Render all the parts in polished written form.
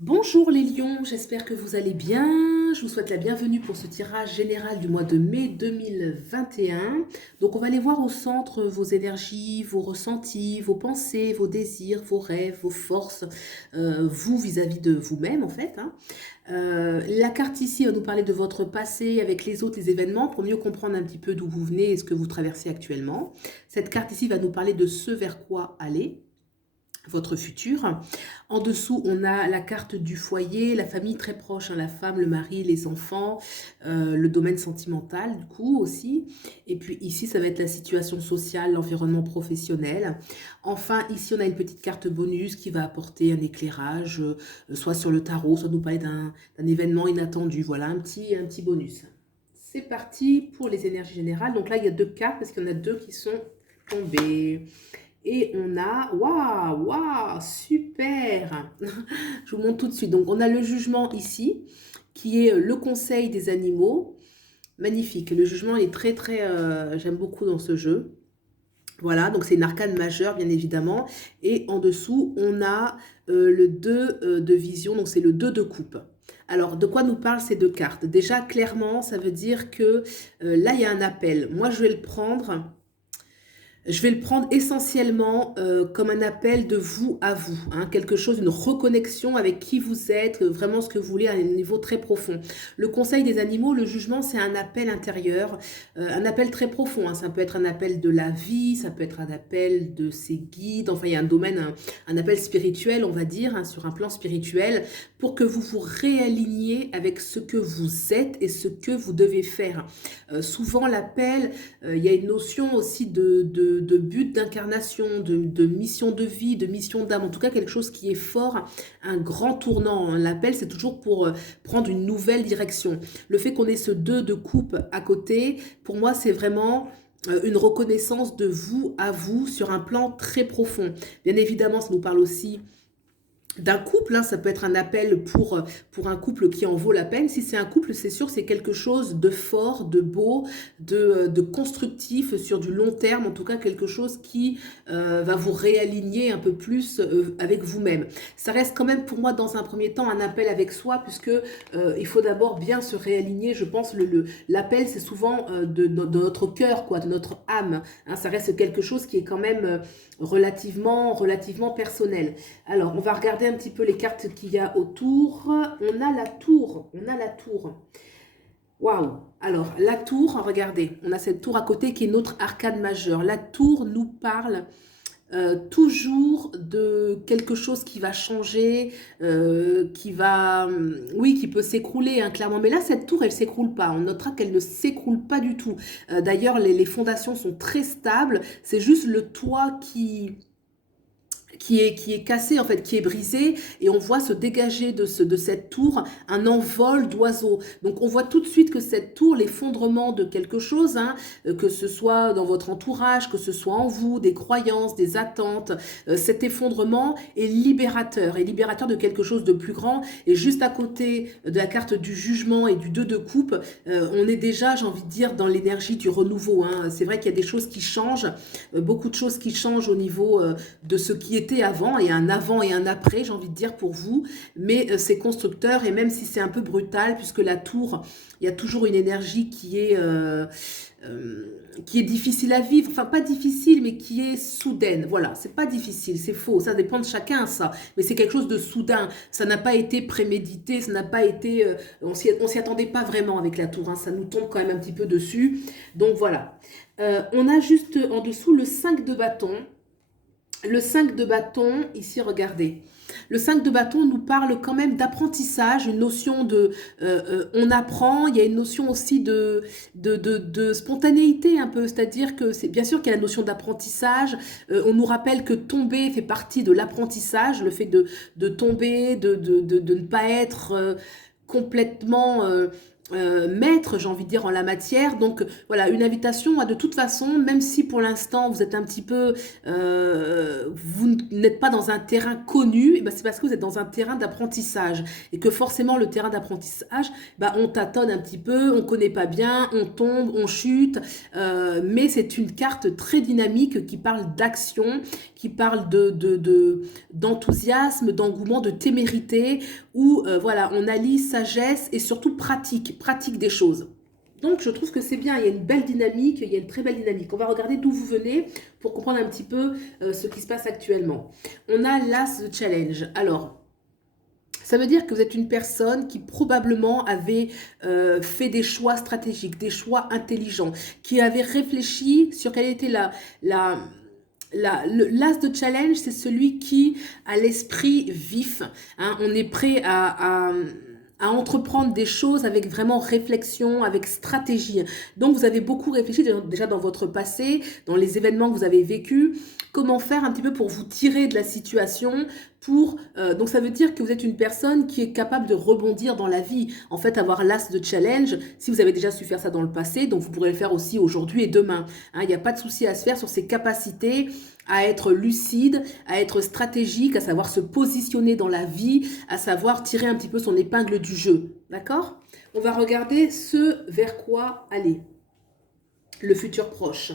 Bonjour les lions, j'espère que vous allez bien. Je vous souhaite la bienvenue pour ce tirage général du mois de mai 2021. Donc on va aller voir au centre vos énergies, vos ressentis, vos pensées, vos désirs, vos rêves, vos forces, vous vis-à-vis de vous-même en fait, hein. La carte ici va nous parler de votre passé avec les autres, les événements, pour mieux comprendre un petit peu d'où vous venez et ce que vous traversez actuellement. Cette carte ici va nous parler de ce vers quoi aller, votre futur. En dessous, on a la carte du foyer, la famille très proche, hein, la femme, le mari, les enfants, le domaine sentimental du coup aussi. Et puis ici, ça va être la situation sociale, l'environnement professionnel. Enfin, ici, on a une petite carte bonus qui va apporter un éclairage, soit sur le tarot, soit nous parler d'un événement inattendu. Voilà, un petit bonus. C'est parti pour les énergies générales. Donc là, il y a deux cartes parce qu'il y en a deux qui sont tombées. Et on a, waouh, waouh, super. Je vous montre tout de suite. Donc, on a le jugement ici, qui est le conseil des animaux. Magnifique. Le jugement est très, très, j'aime beaucoup dans ce jeu. Voilà, donc c'est une arcane majeure, bien évidemment. Et en dessous, on a le 2 de vision, donc c'est le 2 de coupe. Alors, de quoi nous parlent ces deux cartes? Déjà, clairement, ça veut dire que là, il y a un appel. Moi, je vais le prendre essentiellement comme un appel de vous à vous, hein, quelque chose, une reconnexion avec qui vous êtes, vraiment ce que vous voulez à un niveau très profond. Le conseil des animaux, le jugement, c'est un appel intérieur, un appel très profond, hein. Ça peut être un appel de la vie, ça peut être un appel de ses guides, enfin il y a un domaine, un appel spirituel, on va dire, hein, sur un plan spirituel, pour que vous vous réaligniez avec ce que vous êtes et ce que vous devez faire. Souvent l'appel, il y a une notion aussi de but d'incarnation, de mission de vie, de mission d'âme, en tout cas quelque chose qui est fort, un grand tournant. L'appel, c'est toujours pour prendre une nouvelle direction. Le fait qu'on ait ce 2 de coupe à côté, pour moi, c'est vraiment une reconnaissance de vous à vous sur un plan très profond. Bien évidemment, ça nous parle aussi d'un couple, hein, ça peut être un appel pour un couple qui en vaut la peine. Si c'est un couple, c'est sûr, c'est quelque chose de fort, de beau, de constructif sur du long terme, en tout cas quelque chose qui va vous réaligner un peu plus avec vous-même. Ça reste quand même pour moi dans un premier temps un appel avec soi, puisque il faut d'abord bien se réaligner. Je pense l'appel, c'est souvent de notre cœur, quoi, de notre âme, hein. Ça reste quelque chose qui est quand même relativement personnel. Alors, on va regarder un petit peu les cartes qu'il y a autour. On a la tour. On a la tour. Waouh! Alors, la tour, regardez, on a cette tour à côté qui est notre arcane majeure. La tour nous parle toujours de quelque chose qui va changer, qui va, oui, qui peut s'écrouler, hein, clairement. Mais là, cette tour, elle s'écroule pas. On notera qu'elle ne s'écroule pas du tout. D'ailleurs, les fondations sont très stables. C'est juste le toit qui est cassé, en fait, qui est brisé, et on voit se dégager de cette tour un envol d'oiseaux. Donc on voit tout de suite que cette tour, l'effondrement de quelque chose, hein, que ce soit dans votre entourage, que ce soit en vous, des croyances, des attentes, cet effondrement est libérateur de quelque chose de plus grand. Et juste à côté de la carte du jugement et du 2 de coupe, on est déjà, j'ai envie de dire, dans l'énergie du renouveau, hein. C'est vrai qu'il y a des choses qui changent, beaucoup de choses qui changent au niveau de ce qui était avant, et un avant et un après, j'ai envie de dire, pour vous, mais c'est constructeur, et même si c'est un peu brutal, puisque la tour, il y a toujours une énergie qui est difficile à vivre, enfin pas difficile, mais qui est soudaine. Voilà, c'est pas difficile, c'est faux, ça dépend de chacun, ça, mais c'est quelque chose de soudain, ça n'a pas été prémédité, ça n'a pas été, on s'y attendait pas vraiment avec la tour, hein, ça nous tombe quand même un petit peu dessus, donc voilà. On a juste en dessous le 5 de bâton. Le 5 de bâton, ici, regardez. Le 5 de bâton nous parle quand même d'apprentissage, une notion de on apprend, il y a une notion aussi de spontanéité un peu, c'est-à-dire que c'est bien sûr qu'il y a la notion d'apprentissage, on nous rappelle que tomber fait partie de l'apprentissage, le fait de tomber, de ne pas être complètement maître, j'ai envie de dire, en la matière. Donc voilà, une invitation à, de toute façon, même si pour l'instant vous êtes un petit peu, vous n'êtes pas dans un terrain connu, et ben c'est parce que vous êtes dans un terrain d'apprentissage, et que forcément le terrain d'apprentissage, ben on tâtonne un petit peu, on connaît pas bien, on tombe, on chute, mais c'est une carte très dynamique qui parle d'action, qui parle d'enthousiasme, d'engouement, de témérité, où voilà, on allie sagesse et surtout pratique des choses. Donc, je trouve que c'est bien, il y a une belle dynamique, il y a une très belle dynamique. On va regarder d'où vous venez pour comprendre un petit peu ce qui se passe actuellement. On a l'As de Challenge. Alors, ça veut dire que vous êtes une personne qui probablement avait fait des choix stratégiques, des choix intelligents, qui avait réfléchi sur quelle était l'as de challenge, c'est celui qui a l'esprit vif. Hein, on est prêt à entreprendre des choses avec vraiment réflexion, avec stratégie. Donc, vous avez beaucoup réfléchi déjà dans votre passé, dans les événements que vous avez vécus, comment faire un petit peu pour vous tirer de la situation, donc ça veut dire que vous êtes une personne qui est capable de rebondir dans la vie. En fait, avoir l'as de challenge, si vous avez déjà su faire ça dans le passé, donc vous pourrez le faire aussi aujourd'hui et demain. Hein, il n'y a pas de souci à se faire sur ces capacités à être lucide, à être stratégique, à savoir se positionner dans la vie, à savoir tirer un petit peu son épingle du jeu. D'accord? On va regarder ce vers quoi aller. Le futur proche.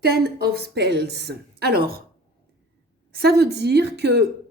Ten of Spells. Alors, ça veut dire que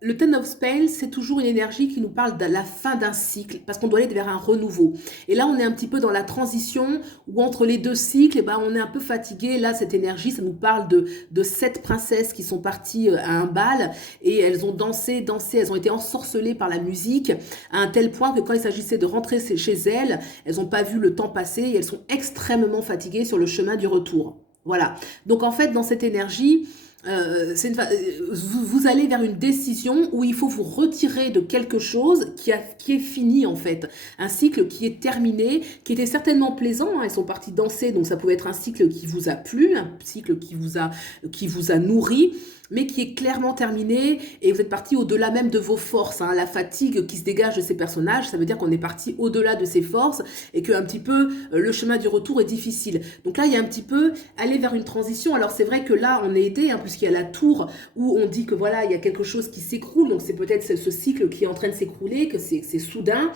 le Ten of Spells, c'est toujours une énergie qui nous parle de la fin d'un cycle, parce qu'on doit aller vers un renouveau. Et là, on est un petit peu dans la transition, où entre les deux cycles, eh ben, on est un peu fatigué. Là, cette énergie, ça nous parle de 7 princesses qui sont parties à un bal, et elles ont dansé, elles ont été ensorcelées par la musique, à un tel point que quand il s'agissait de rentrer chez elles, elles n'ont pas vu le temps passer, et elles sont extrêmement fatiguées sur le chemin du retour. Voilà. Donc, en fait, dans cette énergie, vous allez vers une décision où il faut vous retirer de quelque chose qui est fini en fait. Un cycle qui est terminé, qui était certainement plaisant. Hein, elles sont parties danser, donc ça pouvait être un cycle qui vous a plu, un cycle qui vous a nourri, mais qui est clairement terminé et vous êtes parti au-delà même de vos forces. Hein. La fatigue qui se dégage de ces personnages, ça veut dire qu'on est parti au-delà de ses forces et que un petit peu le chemin du retour est difficile. Donc là, il y a un petit peu aller vers une transition. Alors c'est vrai que là, on est aidé, hein, puisqu'il y a la tour où on dit que voilà, il y a quelque chose qui s'écroule. Donc c'est peut-être ce cycle qui est en train de s'écrouler, que c'est soudain.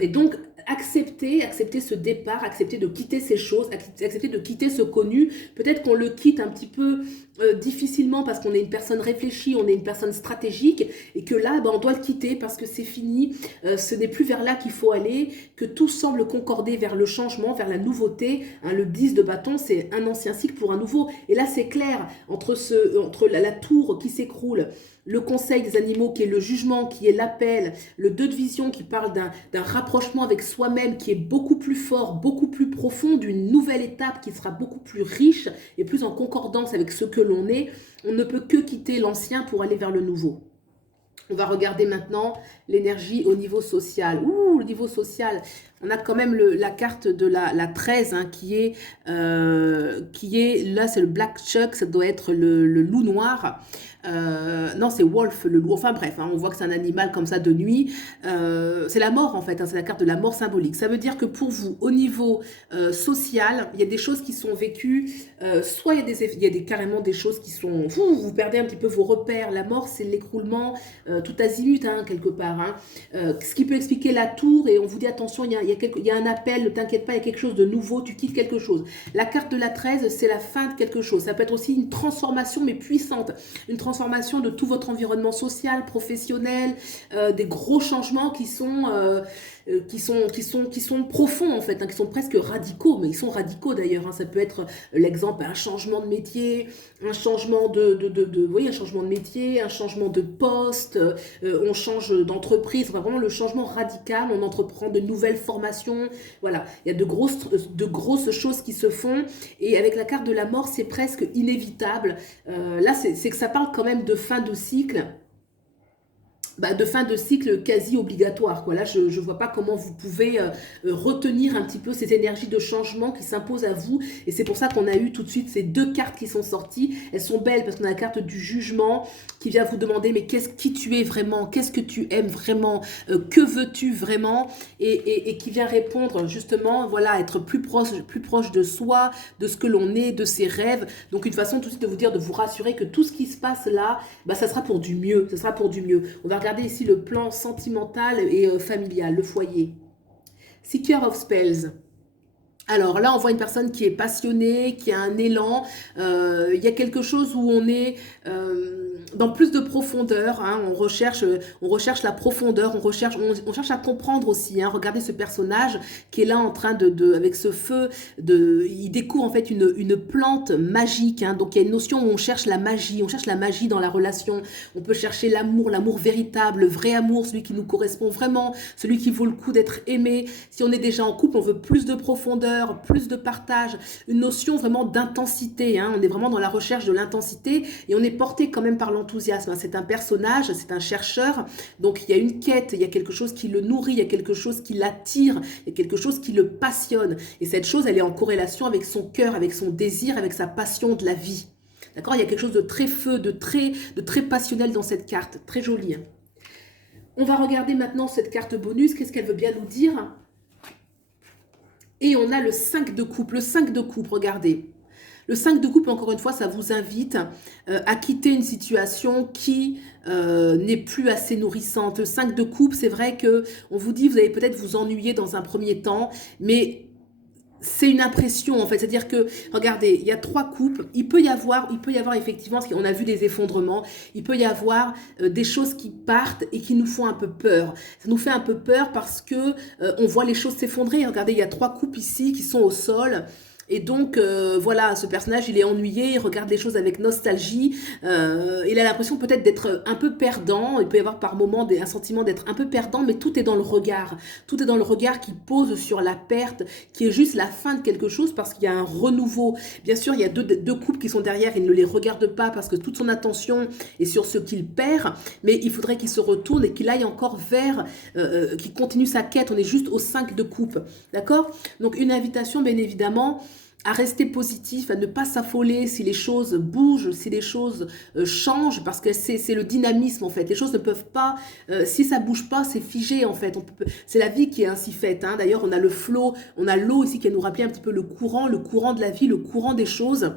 Et donc accepter ce départ, accepter de quitter ces choses, accepter de quitter ce connu. Peut-être qu'on le quitte un petit peu difficilement parce qu'on est une personne réfléchie, on est une personne stratégique et que là, on doit le quitter parce que c'est fini, ce n'est plus vers là qu'il faut aller, que tout semble concorder vers le changement, vers la nouveauté. Hein, le 10 de bâton, c'est un ancien cycle pour un nouveau. Et là, c'est clair, entre la tour qui s'écroule, le conseil des animaux qui est le jugement, qui est l'appel, le 2 de vision qui parle d'un rapprochement avec soi-même qui est beaucoup plus fort, beaucoup plus profond, d'une nouvelle étape qui sera beaucoup plus riche et plus en concordance avec ce que l'on est. On ne peut que quitter l'ancien pour aller vers le nouveau. On va regarder maintenant l'énergie au niveau social. Ouh, le niveau social, on a quand même la carte de la 13 hein, qui est là, c'est le Black Chuck, ça doit être le loup noir. Non, c'est Wolf, le loup. Enfin bref, hein, on voit que c'est un animal comme ça de nuit. C'est la mort en fait, hein, c'est la carte de la mort symbolique. Ça veut dire que pour vous, au niveau social, il y a des choses qui sont vécues. Soit il y a carrément des choses qui sont... Vous perdez un petit peu vos repères. La mort, c'est l'écroulement tout azimut, hein, quelque part. Hein. Ce qui peut expliquer la tour, et on vous dit attention, il y a un appel, ne t'inquiète pas, il y a quelque chose de nouveau, tu quittes quelque chose. La carte de la 13, c'est la fin de quelque chose. Ça peut être aussi une transformation, mais puissante. Une transformation de tout votre environnement social, professionnel, des gros changements qui sont profonds en fait, hein, qui sont presque radicaux, mais ils sont radicaux d'ailleurs. Hein. Ça peut être l'exemple, un changement de métier, un changement un changement de métier, un changement de poste, on change d'entreprise, enfin, vraiment le changement radical, on entreprend de nouvelles formations, voilà, il y a de grosses choses qui se font, et avec la carte de la mort, c'est presque inévitable. Là, c'est que ça parle quand même de fin de cycle. De fin de cycle quasi obligatoire. Quoi. Là, je ne vois pas comment vous pouvez retenir un petit peu ces énergies de changement qui s'imposent à vous. Et c'est pour ça qu'on a eu tout de suite ces 2 cartes qui sont sorties. Elles sont belles parce qu'on a la carte du jugement qui vient vous demander mais qui tu es vraiment, qu'est-ce que tu aimes vraiment, que veux-tu vraiment, et qui vient répondre justement, voilà, être plus proche de soi, de ce que l'on est, de ses rêves. Donc une façon tout de suite de vous dire, de vous rassurer que tout ce qui se passe là, ça sera pour du mieux. Ça sera pour du mieux. On va regarder ici le plan sentimental et familial, le foyer. Seeker of Spells. Alors là, on voit une personne qui est passionnée, qui a un élan. Il y a quelque chose où on est dans plus de profondeur. Hein. On recherche la profondeur, on cherche à comprendre aussi. Hein. Regardez ce personnage qui est là en train avec ce feu, il découvre en fait une plante magique. Hein. Donc il y a une notion où on cherche la magie dans la relation. On peut chercher l'amour véritable, le vrai amour, celui qui nous correspond vraiment, celui qui vaut le coup d'être aimé. Si on est déjà en couple, on veut plus de profondeur, plus de partage, une notion vraiment d'intensité. Hein. On est vraiment dans la recherche de l'intensité et on est porté quand même par l'enthousiasme. Hein. C'est un personnage, c'est un chercheur, donc il y a une quête, il y a quelque chose qui le nourrit, il y a quelque chose qui l'attire, il y a quelque chose qui le passionne. Et cette chose, elle est en corrélation avec son cœur, avec son désir, avec sa passion de la vie. D'accord? Il y a quelque chose de très feu, de très passionnel dans cette carte. Très jolie. Hein. On va regarder maintenant cette carte bonus. Qu'est-ce qu'elle veut bien nous dire? Et on a le 5 de coupe. Le 5 de coupe, regardez. Le 5 de coupe, encore une fois, ça vous invite à quitter une situation qui n'est plus assez nourrissante. Le 5 de coupe, c'est vrai que on vous dit, vous allez peut-être vous ennuyer dans un premier temps, mais c'est une impression en fait, c'est-à-dire que, regardez, il y a 3 coupes, il peut y avoir effectivement, on a vu des effondrements, il peut y avoir des choses qui partent et qui nous font un peu peur. Ça nous fait un peu peur parce que on voit les choses s'effondrer. Regardez, il y a 3 coupes ici qui sont au sol. Et donc, voilà, ce personnage, il est ennuyé, il regarde les choses avec nostalgie. Il a l'impression peut-être d'être un peu perdant. Il peut y avoir par moments un sentiment d'être un peu perdant, mais tout est dans le regard. Tout est dans le regard qui pose sur la perte, qui est juste la fin de quelque chose parce qu'il y a un renouveau. Bien sûr, il y a deux couples qui sont derrière, il ne les regarde pas parce que toute son attention est sur ce qu'il perd, mais il faudrait qu'il se retourne et qu'il aille encore vers, qu'il continue sa quête. On est juste au 5 de coupe, d'accord? Donc, une invitation, bien évidemment, à rester positif, à ne pas s'affoler si les choses bougent, si les choses changent, parce que c'est le dynamisme en fait. Les choses ne peuvent pas, si ça bouge pas, c'est figé en fait. C'est la vie qui est ainsi faite. Hein. D'ailleurs, on a le flot, on a l'eau ici qui nous rappelle un petit peu le courant de la vie, le courant des choses.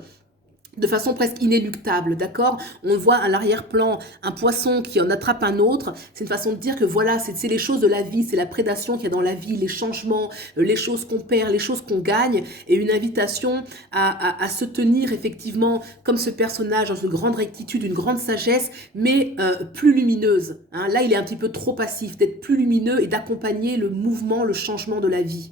De façon presque inéluctable, d'accord? On voit à l'arrière-plan un poisson qui en attrape un autre. C'est une façon de dire que voilà, c'est les choses de la vie, c'est la prédation qu'il y a dans la vie, les changements, les choses qu'on perd, les choses qu'on gagne, et une invitation à se tenir effectivement comme ce personnage dans une grande rectitude, une grande sagesse, mais plus lumineuse. Hein. Là, il est un petit peu trop passif, d'être plus lumineux et d'accompagner le mouvement, le changement de la vie.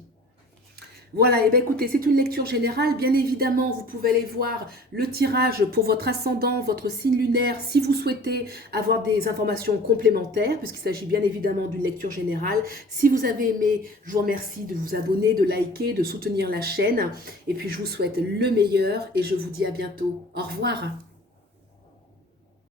Voilà, et bien écoutez, c'est une lecture générale. Bien évidemment, vous pouvez aller voir le tirage pour votre ascendant, votre signe lunaire, si vous souhaitez avoir des informations complémentaires, puisqu'il s'agit bien évidemment d'une lecture générale. Si vous avez aimé, je vous remercie de vous abonner, de liker, de soutenir la chaîne. Et puis, je vous souhaite le meilleur et je vous dis à bientôt. Au revoir.